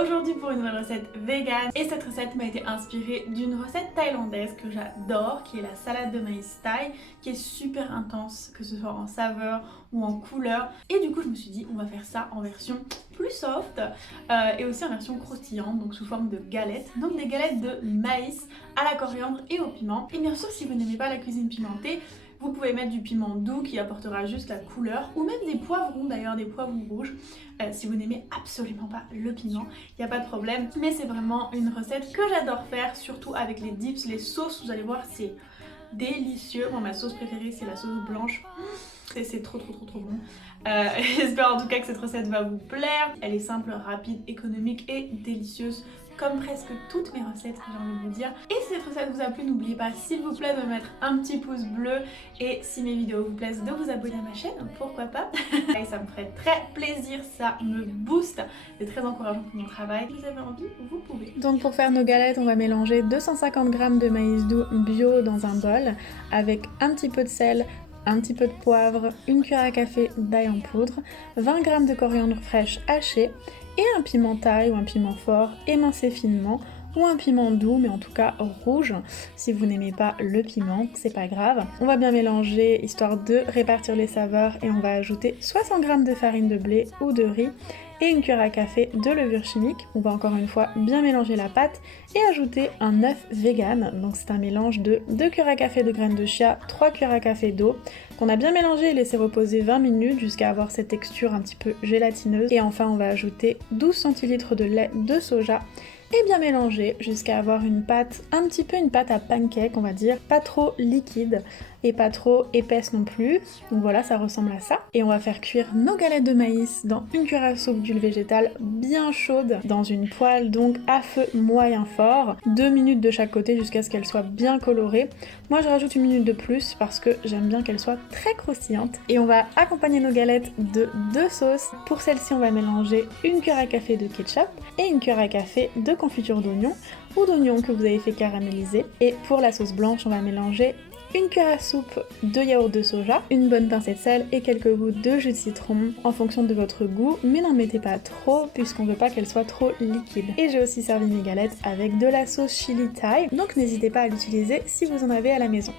aujourd'hui pour une nouvelle recette vegan et cette recette m'a été inspirée d'une recette thaïlandaise que j'adore qui est la salade de maïs thaï qui est super intense que ce soit en saveur ou en couleur et du coup je me suis dit on va faire ça en version plus soft et aussi en version croustillante donc sous forme de galettes, donc des galettes de maïs à la coriandre et au piment. Et bien sûr si vous n'aimez pas la cuisine pimentée, vous pouvez mettre du piment doux qui apportera juste la couleur ou même des poivrons d'ailleurs, des poivrons rouges. Si vous n'aimez absolument pas le piment, il n'y a pas de problème. Mais c'est vraiment une recette que j'adore faire, surtout avec les dips, les sauces, vous allez voir c'est délicieux. Moi ma sauce préférée c'est la sauce blanche. C'est trop bon. J'espère en tout cas que cette recette va vous plaire. Elle est simple, rapide, économique et délicieuse comme presque toutes mes recettes, j'ai envie de vous dire. Et si cette recette vous a plu, n'oubliez pas s'il vous plaît de mettre un petit pouce bleu et si mes vidéos vous plaisent de vous abonner à ma chaîne, pourquoi pas. Et ça me ferait très plaisir, ça me booste, c'est très encourageant pour mon travail. Si vous avez envie, vous pouvez. Donc pour faire nos galettes, on va mélanger 250 g de maïs doux bio dans un bol avec un petit peu de sel, un petit peu de poivre, une cuillère à café d'ail en poudre, 20 g de coriandre fraîche hachée et un piment thaï ou un piment fort émincé finement ou un piment doux mais en tout cas rouge. Si vous n'aimez pas le piment, c'est pas grave. On va bien mélanger histoire de répartir les saveurs et on va ajouter 60 g de farine de blé ou de riz et une cuillère à café de levure chimique. On va encore une fois bien mélanger la pâte et ajouter un œuf vegan. Donc c'est un mélange de 2 cuillères à café de graines de chia, 3 cuillères à café d'eau qu'on a bien mélangé et laissé reposer 20 minutes jusqu'à avoir cette texture un petit peu gélatineuse. Et enfin on va ajouter 12 centilitres de lait de soja et bien mélanger jusqu'à avoir une pâte, un petit peu une pâte à pancake on va dire, pas trop liquide et pas trop épaisse non plus. Donc voilà, ça ressemble à ça. Et on va faire cuire nos galettes de maïs dans une cuillère à soupe d'huile végétale bien chaude dans une poêle donc à feu moyen fort, 2 minutes de chaque côté jusqu'à ce qu'elles soient bien colorées. Moi je rajoute 1 minute de plus parce que j'aime bien qu'elles soient très croustillantes. Et on va accompagner nos galettes de 2 sauces. Pour celle-ci on va mélanger une cuillère à café de ketchup et une cuillère à café de confiture d'oignon ou d'oignon que vous avez fait caraméliser. Et pour la sauce blanche on va mélanger une cuillère à soupe de yaourt de soja, une bonne pincée de sel et quelques gouttes de jus de citron en fonction de votre goût, mais n'en mettez pas trop puisqu'on veut pas qu'elle soit trop liquide. Et j'ai aussi servi mes galettes avec de la sauce chili thaï, donc n'hésitez pas à l'utiliser si vous en avez à la maison.